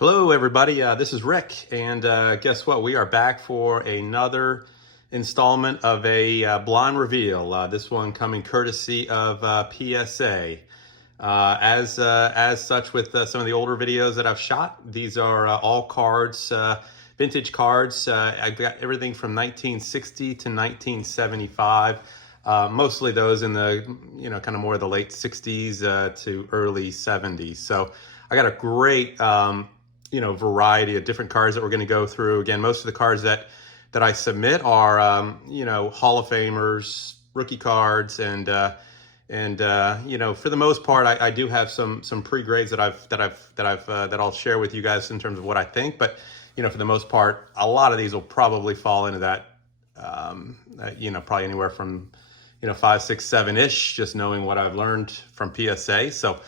Hello, everybody. This is Rick, and guess what? We are back for another installment of a blind reveal. This one coming courtesy of PSA. As such, with some of the older videos that I've shot, these are all cards, vintage cards. I've got everything from 1960 to 1975. Mostly those in the kind of more of the late 60s to early 70s. So I got a great variety of different cards that we're going to go through. Again, most of the cards that I submit are Hall of Famers, rookie cards, and for the most part, I do have some pre-grades that I'll share with you guys in terms of what I think. But for the most part, a lot of these will probably fall into that probably anywhere from 5, 6, 7-ish, just knowing what I've learned from PSA. So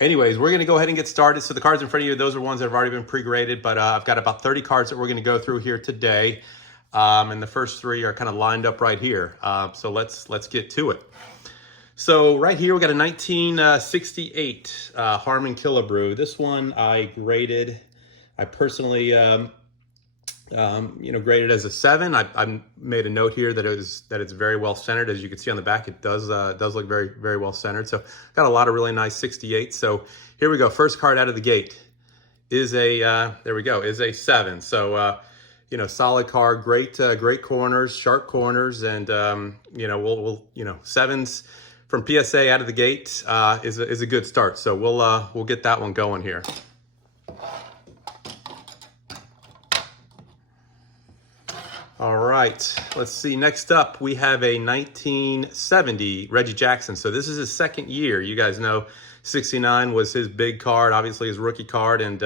anyways, we're going to go ahead and get started. So the cards in front of you, those are ones that have already been pre-graded, but I've got about 30 cards that we're going to go through here today. And the first 3 are kind of lined up right here. So let's get to it. So right here, we got a 1968 Harmon Killebrew. This one I graded. I personally, graded as a 7. I made a note here that it's very well centered. As you can see on the back, it does look very, very well centered. So got a lot of really nice 68. So here we go. First card out of the gate is a there we go, is a 7. So solid card, great corners, sharp corners, and we'll 7s from PSA out of the gate is a good start. So we'll get that one going here. All right, let's see. Next up, we have a 1970 Reggie Jackson. So this is his second year. You guys know 69 was his big card, obviously his rookie card, and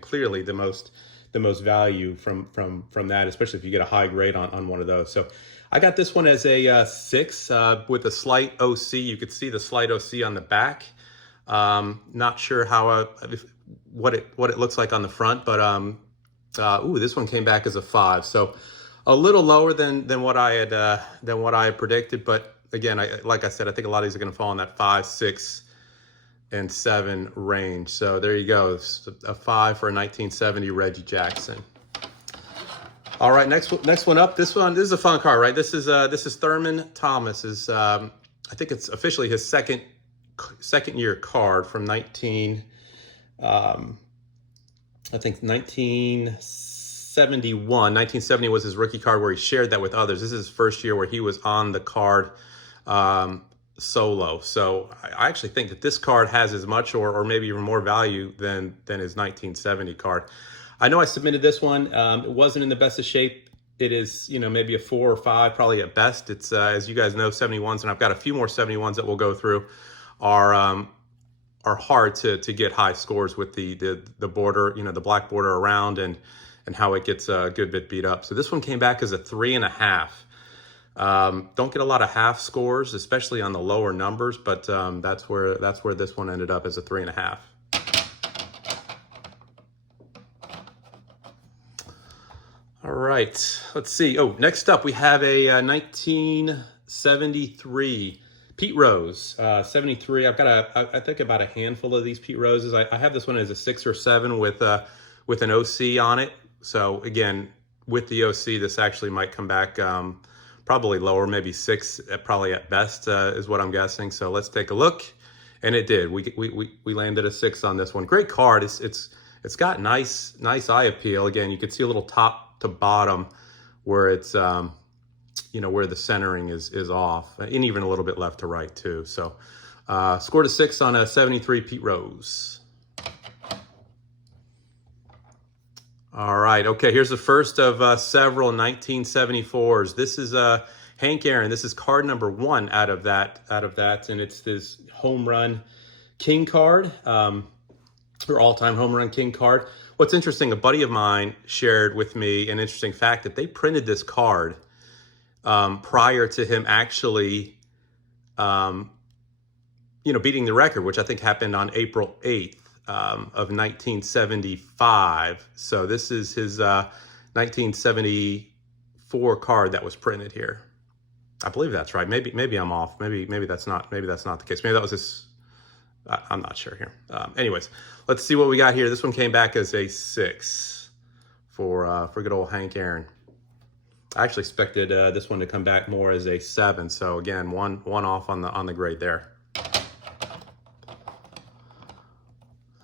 clearly the most value from that, especially if you get a high grade on one of those. So I got this one as a 6 with a slight OC. You could see the slight OC on the back. Not sure how what it looks like on the front, but this one came back as a 5. So a little lower than what I had predicted, but again, like I said, I think a lot of these are going to fall in that 5, 6, and 7 range. So there you go, a 5 for a 1970 Reggie Jackson. All right, next one up. This is a fun card, right? This is Thurman Thomas's. I think it's officially his second year card from 1970 was his rookie card where he shared that with others. This is his first year where he was on the card solo. So I actually think that this card has as much or maybe even more value than his 1970 card. I know I submitted this one. It wasn't in the best of shape. It is, maybe a 4 or 5, probably at best. It's, as you guys know, 71s, and I've got a few more 71s that we'll go through, are hard to get high scores with the border, the black border around and how it gets a good bit beat up. So this one came back as a 3.5. Don't get a lot of half scores, especially on the lower numbers, but that's where this one ended up as a 3.5. All right, let's see. Oh, next up we have a 1973 Pete Rose. 73. I've got I think about a handful of these Pete Roses. I have this one as a 6 or 7 with an OC on it. So again, with the OC, this actually might come back probably lower, maybe 6, probably at best is what I'm guessing. So let's take a look, and it did. We landed a 6 on this one. Great card. It's got nice eye appeal. Again, you can see a little top to bottom where it's where the centering is off, and even a little bit left to right too. So scored a 6 on a 73 Pete Rose. All right, okay, here's the first of several 1974s. This is Hank Aaron. This is card number 1 out of that, and it's this home run king card, or all-time home run king card. What's interesting, a buddy of mine shared with me an interesting fact that they printed this card prior to him actually, beating the record, which I think happened on April 8th. Of 1975. So this is his 1974 card that was printed here. I believe that's right. Maybe I'm off. Maybe that's not the case. Maybe that was his I'm not sure here. Anyways, let's see what we got here. This one came back as a 6 for good old Hank Aaron. I actually expected this one to come back more as a 7. So again, one off on the grade there.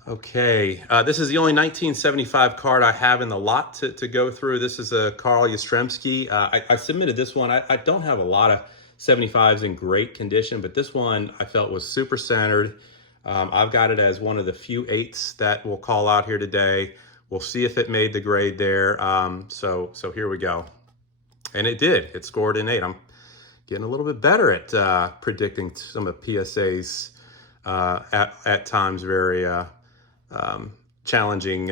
Okay, this is the only 1975 card I have in the lot to go through. This is a Carl Yastrzemski. I submitted this one. I don't have a lot of 75s in great condition, but this one I felt was super centered. I've got it as one of the few 8s that we'll call out here today. We'll see if it made the grade there. So here we go. And it did. It scored an 8. I'm getting a little bit better at predicting some of PSA's at times very challenging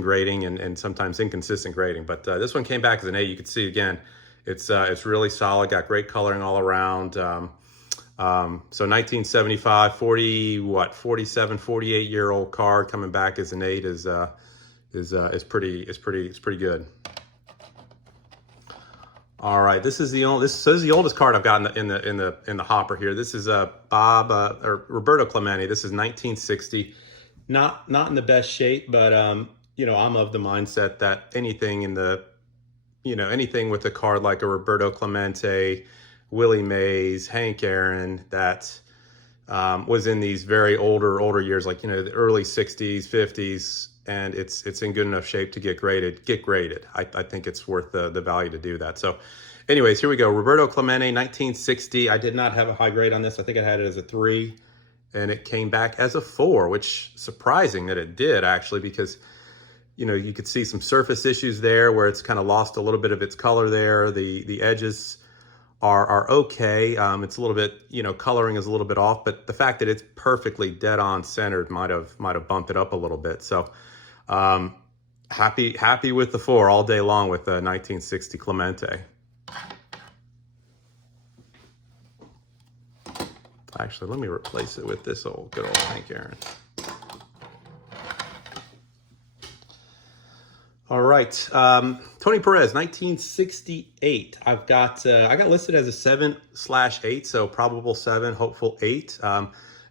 grading and sometimes inconsistent grading. But this one came back as an 8. You can see again, it's really solid. Got great coloring all around. So 1975, 47, 48-year-old card coming back as an 8 is pretty good. All right, this is the oldest card I've got in the hopper here. This is Roberto Clemente. This is 1960. Not in the best shape, but you know, I'm of the mindset that anything with a card like a Roberto Clemente, Willie Mays, Hank Aaron, that was in these very older years, like, you know, the early 60s, 50s, and it's in good enough shape to get graded. I think it's worth the value to do that. So anyways, here we go. Roberto Clemente, 1960. I did not have a high grade on this. I think I had it as a 3, and it came back as a 4, which surprising that it did, actually, because, you know, you could see some surface issues there where it's kind of lost a little bit of its color there. The edges are okay. It's a little bit, you know, coloring is a little bit off, but the fact that it's perfectly dead on centered might have bumped it up a little bit. So happy with the 4 all day long with the 1960 Clemente. Actually, let me replace it with this good old Hank Aaron. All right, Tony Perez, 1968. I got listed as a 7/8, so probable 7, hopeful 8.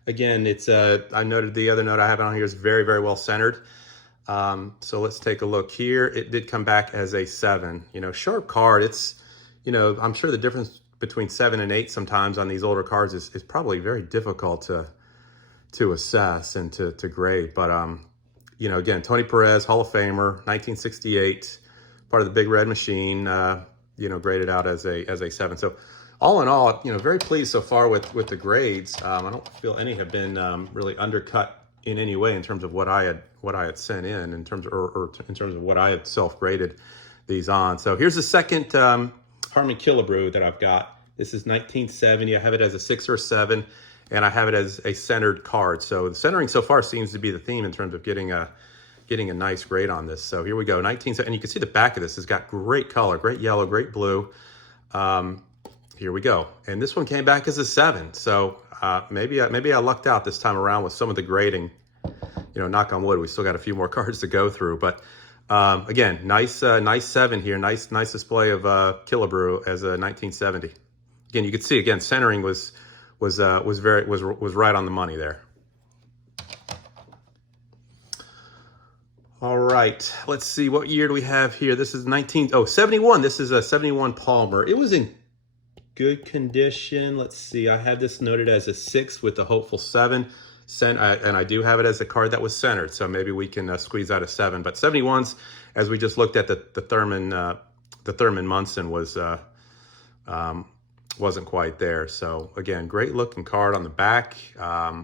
Again, it's I noted the other note I have on here is very, very well centered. So let's take a look here. It did come back as a 7. You know, sharp card. It's, you know, I'm sure the difference between 7 and 8 sometimes on these older cards is probably very difficult to assess and to grade. But you know, again, Tony Perez, Hall of Famer, 1968, part of the Big Red Machine, you know, graded out as a 7. So all in all, you know, very pleased so far with the grades. I don't feel any have been really undercut in any way in terms of what I had sent in terms of, or in terms of what I had self-graded these on. So here's the second Harmon Killebrew that I've got. This is 1970. I have it as a 6 or 7. And I have it as a centered card. So the centering so far seems to be the theme in terms of getting a nice grade on this. So here we go, 1970, and you can see the back of this has got great color, great yellow, great blue. Here we go, and this one came back as a 7. So maybe I lucked out this time around with some of the grading. You know, knock on wood, we still got a few more cards to go through. But again, nice 7 here, nice display of Killebrew as a 1970. Again, you can see again centering was right on the money there. All right, let's see, what year do we have here? This is 71. This is a 71 Palmer. It was in good condition. Let's see, I had this noted as a 6 with the hopeful 7. And I do have it as a card that was centered, so maybe we can squeeze out a 7. But 71s, as we just looked at the Thurman Munson wasn't quite there. So again, great looking card on the back. I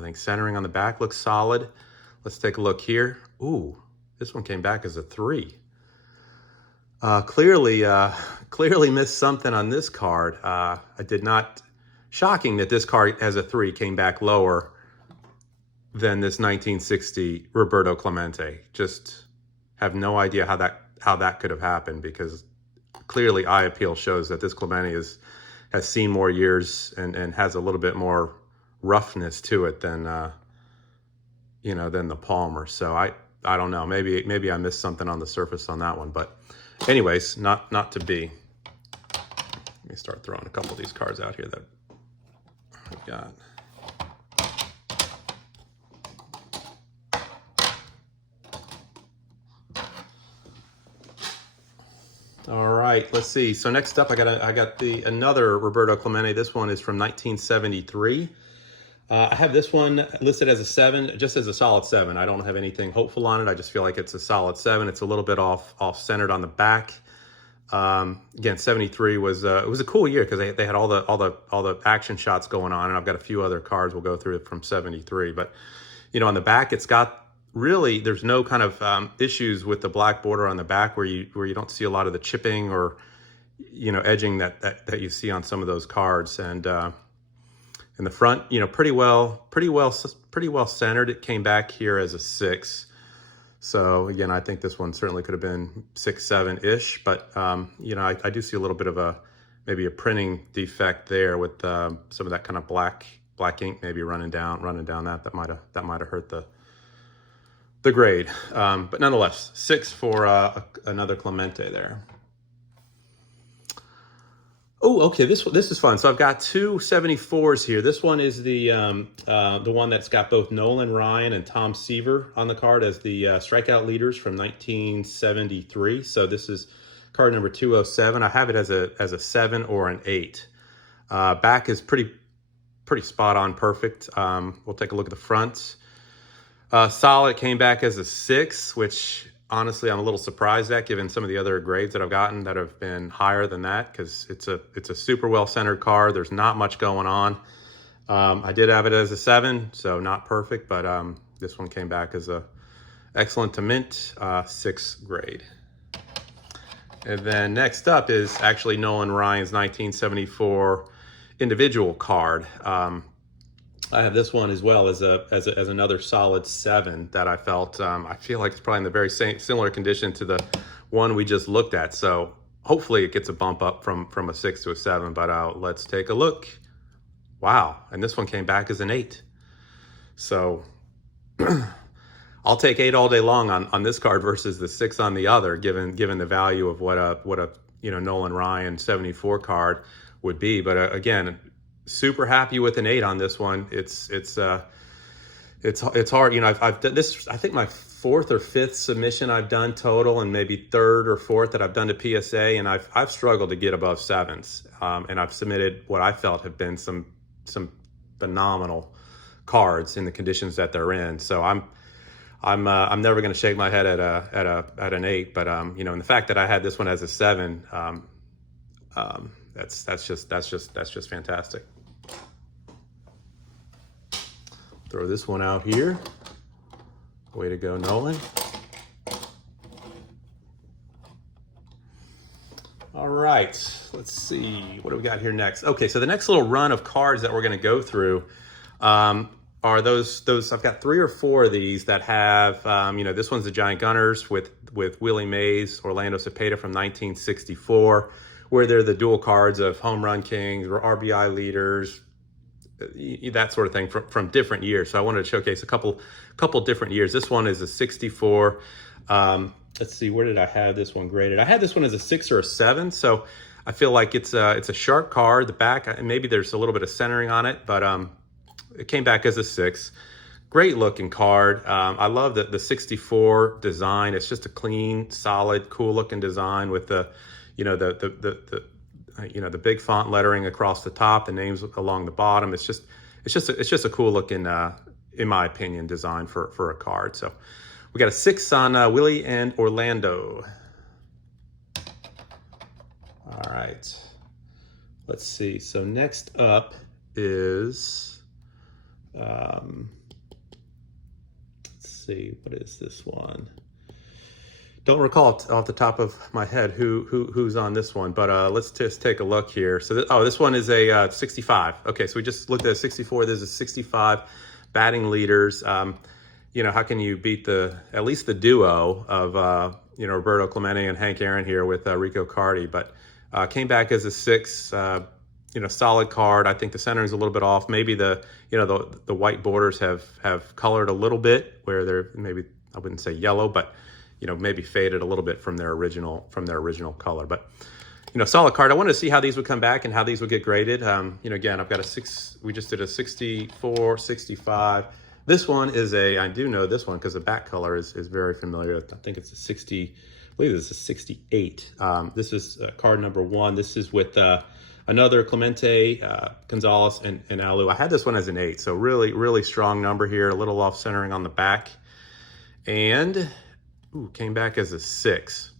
think centering on the back looks solid. Let's take a look here. Ooh, this one came back as a 3. Clearly missed something on this card. I did not, shocking that this card as a 3 came back lower than this 1960 Roberto Clemente. Just have no idea how that could have happened, because clearly eye appeal shows that this Clemente has seen more years and has a little bit more roughness to it than you know, than the Palmer. So I don't know, maybe I missed something on the surface on that one, but anyways, not to be. Let me start throwing a couple of these cards out here that I've got. All right, let's see. So next up, I got another Roberto Clemente. This one is from 1973. I have this one listed as a 7, just as a solid 7. I don't have anything hopeful on it. I just feel like it's a solid 7. It's a little bit off-centered on the back. Again, 73 was it was a cool year because they had all the action shots going on, and I've got a few other cards we'll go through from 73. But on the back, it's got really, there's no kind of issues with the black border on the back where you don't see a lot of the chipping or edging that you see on some of those cards. And in the front, pretty well centered. It came back here as a 6. So again, I think this one certainly could have been 6, 7-ish, but I do see a little bit of maybe a printing defect there with some of that kind of black ink maybe running down that might have hurt the grade. But nonetheless, 6 for another Clemente there. Oh, okay, this is fun. So I've got 2 74s here. This one is the one that's got both Nolan Ryan and Tom Seaver on the card as the strikeout leaders from 1973. So this is card number 207. I have it as a 7 or an 8. Back is pretty spot on, perfect. We'll take a look at the front. Solid came back as a 6, which honestly I'm a little surprised at, given some of the other grades that I've gotten that have been higher than that, because it's a super well centered card. There's not much going on. I did have it as a 7, so not perfect, but this one came back as a excellent to mint 6 grade. And then next up is actually Nolan Ryan's 1974 individual card. I have this one as well as another solid 7 that I felt, I feel like it's probably in the very similar condition to the one we just looked at. So hopefully it gets a bump up from a 6 to a 7, but let's take a look. Wow, and this one came back as an 8. So I'll take 8 all day long on this card versus the 6 on the other, given the value of what a Nolan Ryan 74 card would be. But again, super happy with an 8 on this one. It's hard. I've done this, I think my 4th or 5th submission I've done total, and maybe 3rd or 4th that I've done to PSA, and I've struggled to get above 7s. And I've submitted what I felt have been some phenomenal cards in the conditions that they're in. So I'm never going to shake my head at an 8, but and the fact that I had this one as a 7, that's just fantastic. Throw this one out here. Way to go, Nolan. All right, let's see, what do we got here next? Okay, so the next little run of cards that we're going to go through are those. I've got 3 or 4 of these that have, this one's the Giant Gunners with Willie Mays, Orlando Cepeda from 1964, where they're the dual cards of home run kings or RBI leaders, that sort of thing from different years. So I wanted to showcase a couple different years. This one is a 64. Let's see, where did I have this one graded? I had this one as a 6 or a 7. So I feel like it's a sharp card. The back, maybe there's a little bit of centering on it, but it came back as a 6. Great looking card. I love the 64 design. It's just a clean, solid, cool looking design with the big font lettering across the top, the names along the bottom. It's just a cool looking, in my opinion, design for a card. So we got a 6 on Willie and Orlando. All right, let's see. So next up is, let's see, what is this one? Don't recall off the top of my head who's on this one, but let's just take a look here. So this one is a 65. Okay, so we just looked at a 64. There's a 65 batting leaders. How can you beat at least the duo of Roberto Clemente and Hank Aaron here with Rico Cardi? But came back as a 6. Solid card. I think the centering's a little bit off. Maybe the white borders have colored a little bit, where they're maybe, I wouldn't say yellow, but maybe faded a little bit from their original color. But solid card. I wanted to see how these would come back and how these would get graded. Again, I've got a 6. We just did a 64, 65 batting leaders. 65 batting This one is I do know this one because the back color is very familiar. I think it's a 60, I believe this is a 68. This is card number 1. This is with another Clemente, Gonzalez, and Alu. I had this one as an 8, so really strong number here. A little off centering on the back. And came back as a 6.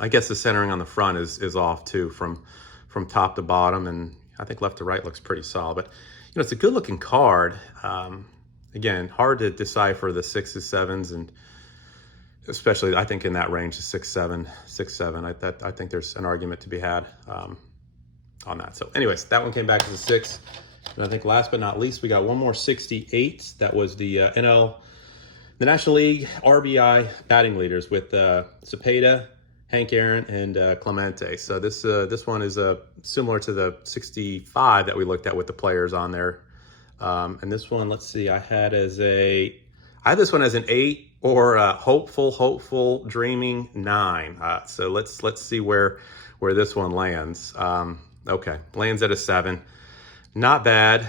I guess the centering on the front is off too from top to bottom, and I think left to right looks pretty solid. But you know, it's a good looking card. Again, hard to decipher the 6s, 7s, and especially I think in that range, the 6, 7, 6, 7. I think there's an argument to be had on that. So anyways, that one came back as a 6. And I think last but not least, we got one more 68. That was the the National League RBI batting leaders with Cepeda, Hank Aaron, and Clemente. So this one is similar to the 65 that we looked at with the players on there. And this one, let's see, I had this one as an 8 or a hopeful, dreaming 9. So let's see where this one lands. Okay, lands at a 7. Not bad.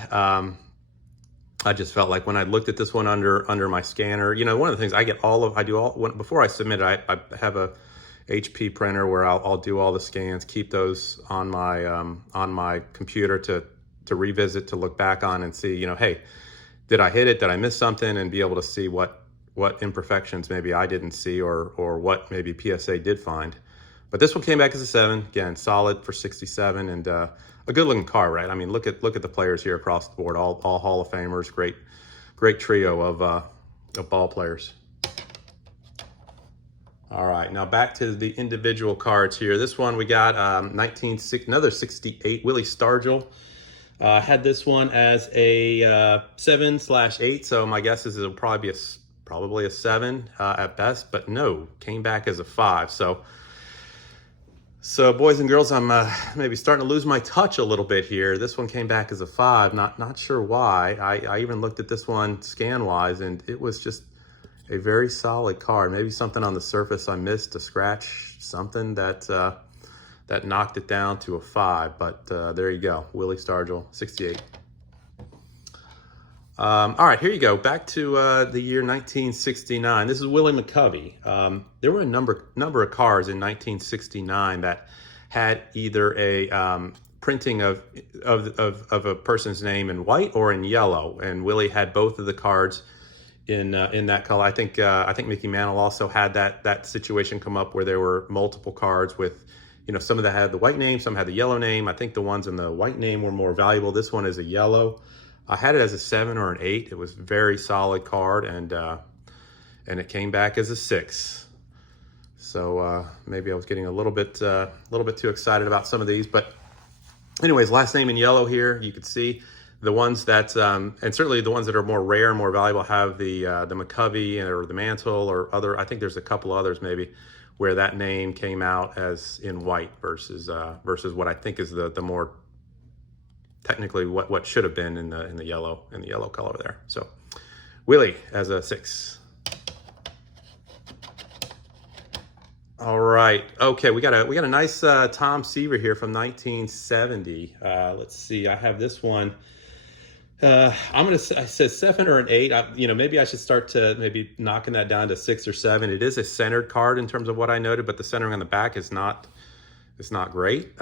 I just felt like when I looked at this one under my scanner, you know, one of the things before I submit it, I have a HP printer where I'll do all the scans, keep those on my computer to revisit, to look back on and see, you know, hey, did I hit it? Did I miss something? And be able to see what imperfections maybe I didn't see or what maybe PSA did find. But this one came back as a 7. Again, solid for 67, and a good looking car, right? I mean, look at the players here across the board, all Hall of Famers, great trio of ball players. All right, now back to the individual cards here. This one we got another 68, Willie Stargell. Had this one as a 7/8, so my guess is it'll probably be a 7 at best, but no, came back as a 5. So boys and girls, I'm maybe starting to lose my touch a little bit here. This one came back as a 5, not sure why. I even looked at this one scan-wise, and it was just a very solid card. Maybe something on the surface I missed, a scratch, something that knocked it down to a 5. But there you go, Willie Stargell, 68. All right, here you go. Back to the year 1969. This is Willie McCovey. There were a number of cars in 1969 that had either a printing of a person's name in white or in yellow, and Willie had both of the cards in that color. I think Mickey Mantle also had that situation come up where there were multiple cards with, you know, some of that had the white name, some had the yellow name. I think the ones in the white name were more valuable. This one is a yellow. I had it as a 7 or an 8. It was a very solid card, and it came back as a 6. So maybe I was getting a little bit too excited about some of these. But anyways, last name in yellow here. You can see the ones that, and certainly the ones that are more rare and more valuable have the McCovey or the Mantle or other. I think there's a couple others maybe where that name came out as in white versus what I think is the more technically what should have been in the yellow color there. So Willie as a 6. All right, okay, we got a nice Tom Seaver here from 1970. Let's see, I have this one. I said 7 or an 8. Maybe I should start to maybe knocking that down to 6 or 7. It is a centered card in terms of what I noted, but the centering on the back is not great.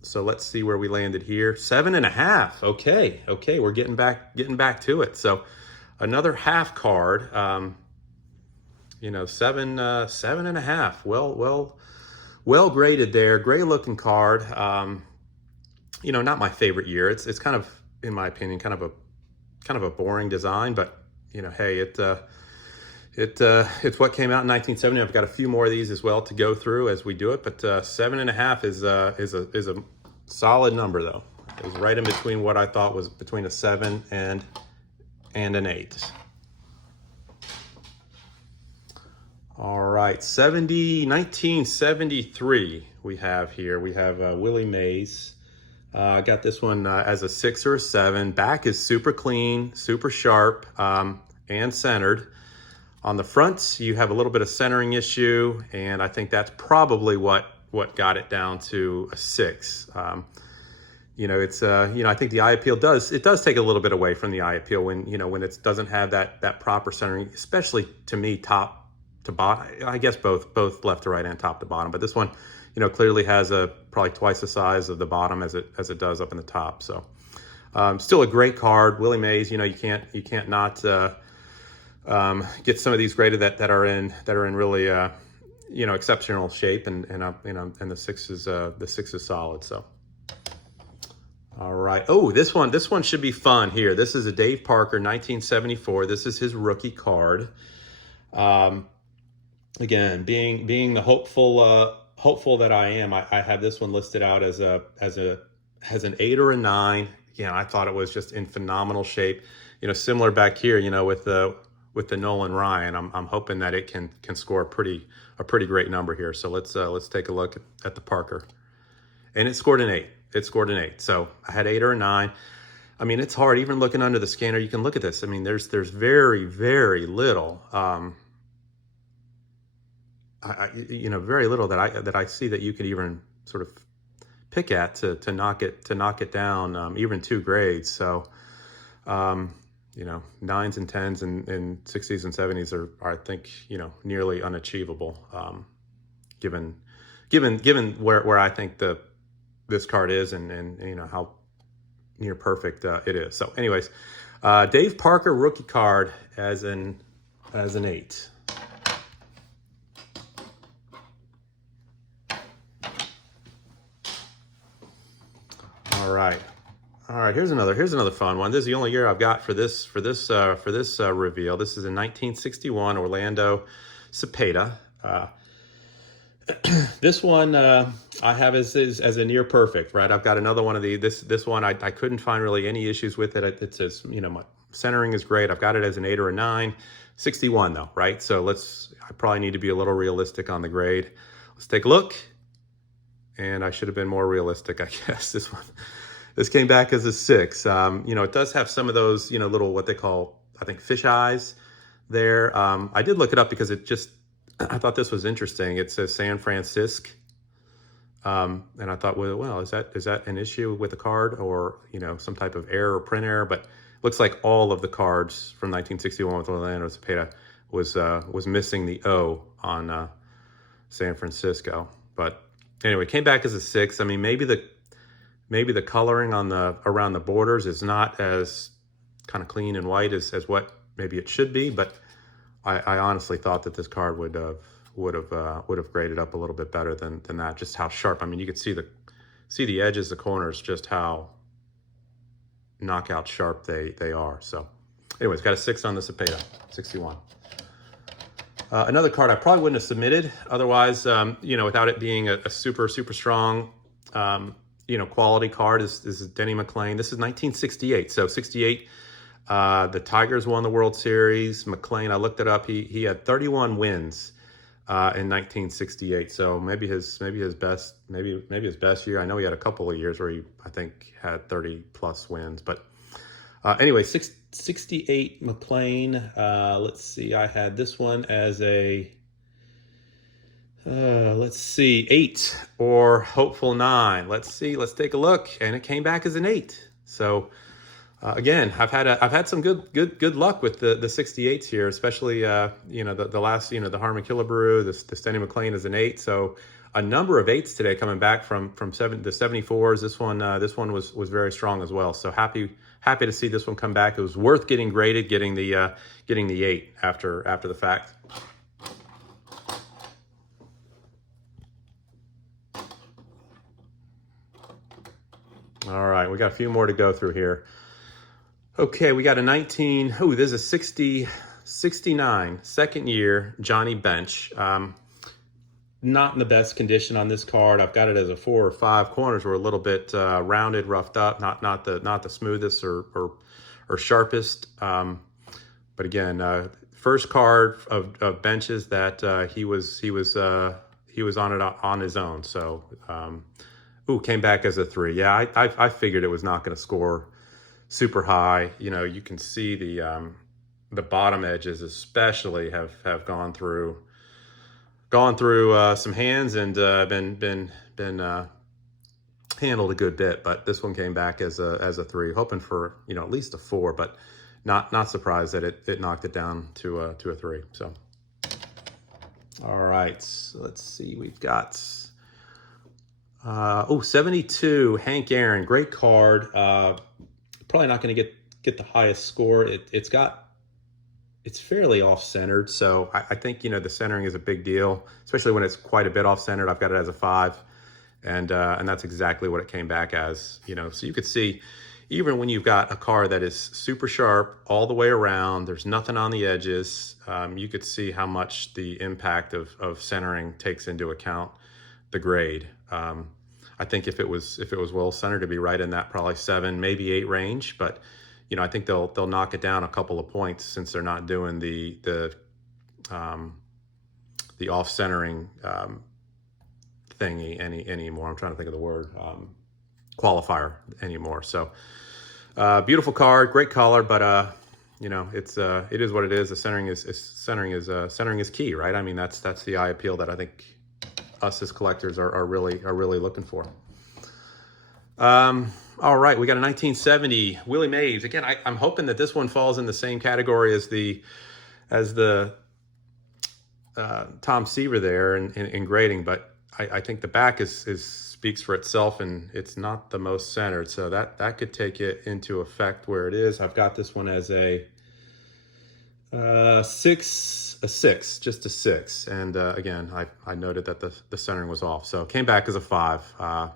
So let's see where we landed here. 7.5. Okay, we're getting back to it. So another half card. 7.5. Well graded there. Great looking card. Not my favorite year. It's kind of, in my opinion, kind of a boring design, but hey, it's what came out in 1970. I've got a few more of these as well to go through as we do it, but 7.5 is a solid number though. It was right in between what I thought was between a 7 and an 8. All right, 1973 we have here. We have Willie Mays. I got this one as a 6 or a 7. Back is super clean, super sharp, and centered. On the front, you have a little bit of centering issue, and I think that's probably what got it down to a 6. it's I think the eye appeal does take a little bit away from the eye appeal when when it doesn't have that proper centering, especially to me top to bottom. I guess both left to right and top to bottom, but this one clearly has probably twice the size of the bottom as it does up in the top. So still a great card. Willie Mays, you can't not get some of these graded that are in really exceptional shape, and the six is solid. So all right. Oh, this one should be fun here. This is a Dave Parker 1974. This is his rookie card. Again, being the hopeful that I am, I have this one listed out as an 8 or a 9. Again, I thought it was just in phenomenal shape. Similar back here, with the Nolan Ryan. I'm hoping that it can score a pretty great number here. So let's take a look at the Parker, and it scored an 8. It scored an 8. So I had 8 or a 9. I mean, it's hard even looking under the scanner. You can look at this. I mean, there's very, very little. Very little that I see that you could even sort of pick at to knock it down even 2 grades. So 9s and 10s and 60s and 70s are I think nearly unachievable given where I think this card is and how near perfect it is. So anyways, Dave Parker rookie card as an 8. All right. Here's another fun one. This is the only year I've got for this reveal. This is a 1961 Orlando Cepeda. This one I have as a near perfect. Right. I've got another one of these. This one I couldn't find really any issues with it. It says my centering is great. I've got it as an 8 or a 9. 61 though. Right. So I probably need to be a little realistic on the grade. Let's take a look. And I should have been more realistic, I guess. This came back as a 6. It does have some of those, little what they call, I think, fish eyes there. I did look it up because I thought this was interesting. It says San Francisco, and I thought, well, is that an issue with the card or some type of error or print error? But it looks like all of the cards from 1961 with Orlando Cepeda was missing the O on San Francisco, but. Anyway, came back as a 6. I mean, maybe the coloring around the borders is not as kind of clean and white as what maybe it should be, but I honestly thought that this card would have graded up a little bit better than that. Just how sharp. I mean, you could see the edges, the corners, just how knockout sharp they are. So, anyways, got a 6 on the Cepeda 61. Another card I probably wouldn't have submitted otherwise, without it being a super strong, quality card is Denny McClain. This is 1968. So 68, the Tigers won the World Series. McClain, I looked it up. He had 31 wins in 1968. So maybe his best year. I know he had a couple of years where he I think had 30 plus wins, but anyway, 68 McClain. Let's see. I had this one as a, 8 or hopeful 9. Let's see. Let's take a look. And it came back as an 8. So again, I've had some good luck with the 68s here, especially the last the Harmon Killebrew, the Denny McClain is an 8. So a number of 8s today coming back from the 74s. This one was very strong as well. So happy to see this one come back. It was worth getting graded, getting the 8 after the fact. All right, we got a few more to go through here. Okay, we got a 19. Oh, there's a 69 second year Johnny Bench. Not in the best condition on this card. I've got it as a 4 or 5. Corners were a little bit rounded, roughed up, not the smoothest or sharpest. But again, first card of Benches that he was on it on his own. So came back as a 3. Yeah, I figured it was not going to score super high. You can see the bottom edges especially have gone through some hands and been handled a good bit, but this one came back as a 3, hoping for, you know, at least a 4, but not surprised that it knocked it down to a 3. So, all right, so let's see, we've got 72 Hank Aaron, great card. Probably not going to get the highest score. It's fairly off-centered, so I think, you know, the centering is a big deal, especially when it's quite a bit off-centered. I've got it as a 5, and that's exactly what it came back as, you know. So you could see, even when you've got a card that is super sharp all the way around, there's nothing on the edges, you could see how much the impact of centering takes into account the grade. I think if it was well centered, it'd be right in that probably 7, maybe 8 range, but you know, I think they'll knock it down a couple of points since they're not doing the off-centering thingy anymore. I'm trying to think of the word, qualifier anymore. So beautiful card, great color, but you know, it is what it is. The centering is key, right? I mean, that's the eye appeal that I think us as collectors are really looking for. All right, we got a 1970 Willie Mays. Again, I'm hoping that this one falls in the same category as the Tom Seaver there in grading, but I think the back speaks for itself, and it's not the most centered, so that could take it into effect where it is. I've got this one as a 6, just a 6, and again, I noted that the centering was off, so came back as a 5.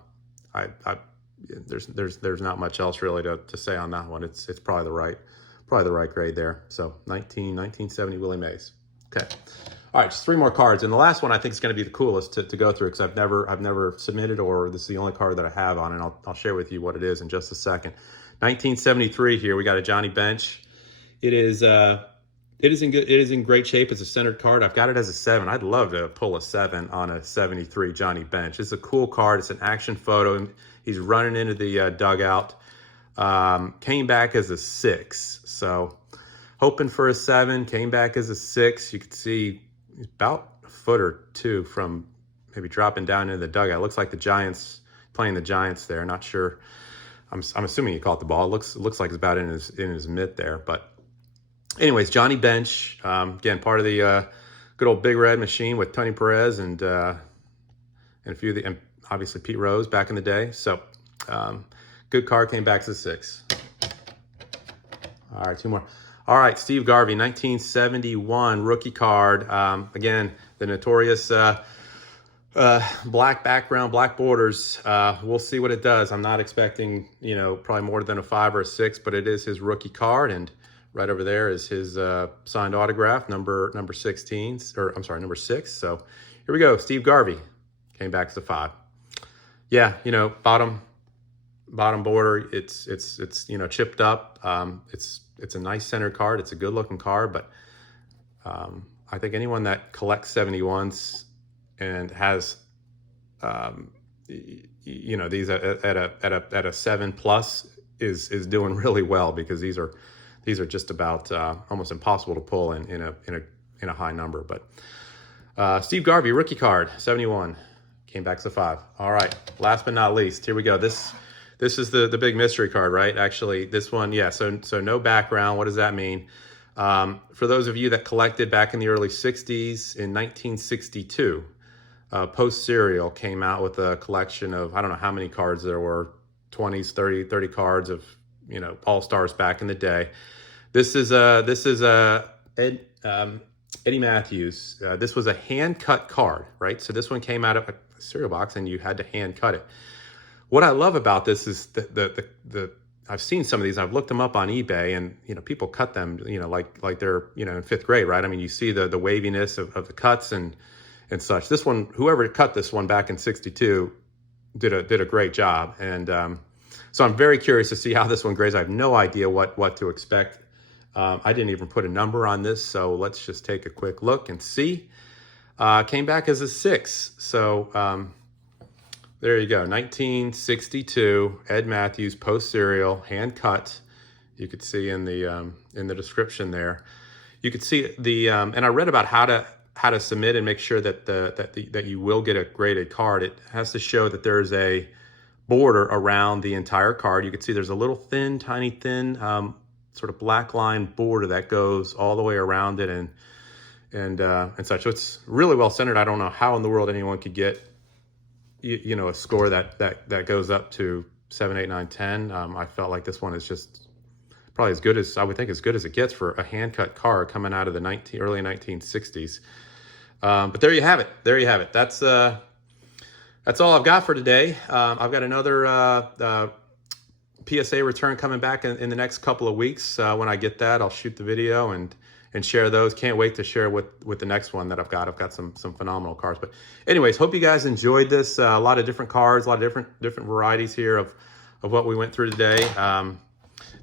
There's not much else really to say on that one. It's probably the right grade there. So 1970 Willie Mays. Okay. All right, just 3 more cards, and the last one I think is going to be the coolest to go through, because I've never submitted, or this is the only card that I have on, and I'll share with you what it is in just a second. 1973 here. We got a Johnny Bench. It is in great shape. It's a centered card. I've got it as a 7. I'd love to pull a 7 on a 73 Johnny Bench. It's a cool card. It's an action photo. He's running into the dugout. Came back as a 6. So hoping for a 7. Came back as a 6. You could see he's about a foot or 2 from maybe dropping down into the dugout. It looks like the Giants, playing the Giants there. Not sure. I'm assuming he caught the ball. It looks like it's about in his mitt there, but. Anyways, Johnny Bench, again, part of the good old Big Red machine with Tony Perez and a few of and obviously Pete Rose back in the day. So good card, came back as a 6. All right, 2 more. All right, Steve Garvey, 1971 rookie card. Again, the notorious black background, black borders. We'll see what it does. I'm not expecting, you know, probably more than a 5 or a 6, but it is his rookie card, and right over there is his signed autograph, number 16, or I'm sorry, number 6. So here we go. Steve Garvey came back as a 5. Yeah, you know, bottom border. It's you know, chipped up. It's a nice center card. It's a good looking card, but I think anyone that collects 71s and has you know, these at a 7+ is doing really well, because these are just about almost impossible to pull in a high number. But Steve Garvey, rookie card, 71, came back as a 5. All right, last but not least, here we go. This is the big mystery card, right? Actually, this one, yeah. So no background. What does that mean? For those of you that collected back in the early 60s, in 1962, Post Serial came out with a collection of, I don't know how many cards there were, 20s, 30 cards of, you know, all-stars back in the day. This is Eddie Matthews. This was a hand-cut card, right? So this one came out of a cereal box, and you had to hand-cut it. What I love about this is I've seen some of these. I've looked them up on eBay, and you know, people cut them, you know, like they're, you know, in 5th grade, right? I mean, you see the waviness of the cuts and such. This one, whoever cut this one back in '62, did a great job, and so I'm very curious to see how this one grades. I have no idea what to expect. I didn't even put a number on this, so let's just take a quick look and see. Came back as a 6. So there you go, 1962, Ed Matthews, Post Serial, hand cut. You could see in the description there. You could see the and I read about how to submit and make sure that that you will get a graded card. It has to show that there's a border around the entire card. You can see there's a little thin, tiny, thin sort of black line border that goes all the way around it and such. So it's really well centered. I don't know how in the world anyone could get you know, a score that goes up to 7, 8, 9, 10. I felt like this one is just probably as good as, I would think, as good as it gets for a hand cut card coming out of the early 1960s. But there you have it. There you have it. That's all I've got for today. I've got another PSA return coming back in the next couple of weeks. When I get that, I'll shoot the video and share those. Can't wait to share with the next one that I've got. I've got some phenomenal cards. But anyways, hope you guys enjoyed this. A lot of different cards, a lot of different varieties here of what we went through today.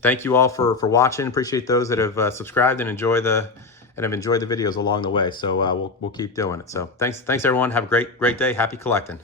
Thank you all for watching. Appreciate those that have subscribed and have enjoyed the videos along the way. So we'll keep doing it. So thanks everyone. Have a great day. Happy collecting.